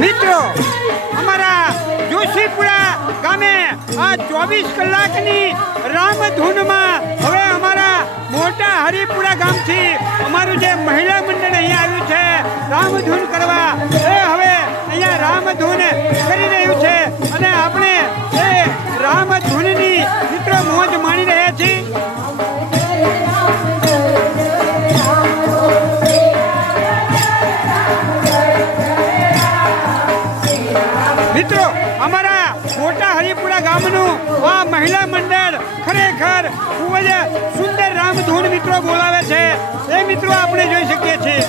મિત્રો અમારા જોશીપુરા ગામે આ 24 કલાકની રામધૂનમાં હવે અમારા મોટા હરિપુરા ગામથી અમારું જે મહિલા મંડળ અહીંયા આવ્યું છે રામધૂન કરવા, એ હવે અહીંયા રામધૂન કરી રહ્યું છે અને આપણે એ રામધૂનની મિત્રો મોજ માણી રહ્યા છીએ. મિત્રો અમારા મોટા હરિપુરા ગામનું આ મહિલા મંડળ ખરેખર ખૂબ જ સુંદર રામધૂન મિત્રો બોલાવે છે. એ મિત્રો આપણે જોઈ શકીએ છીએ.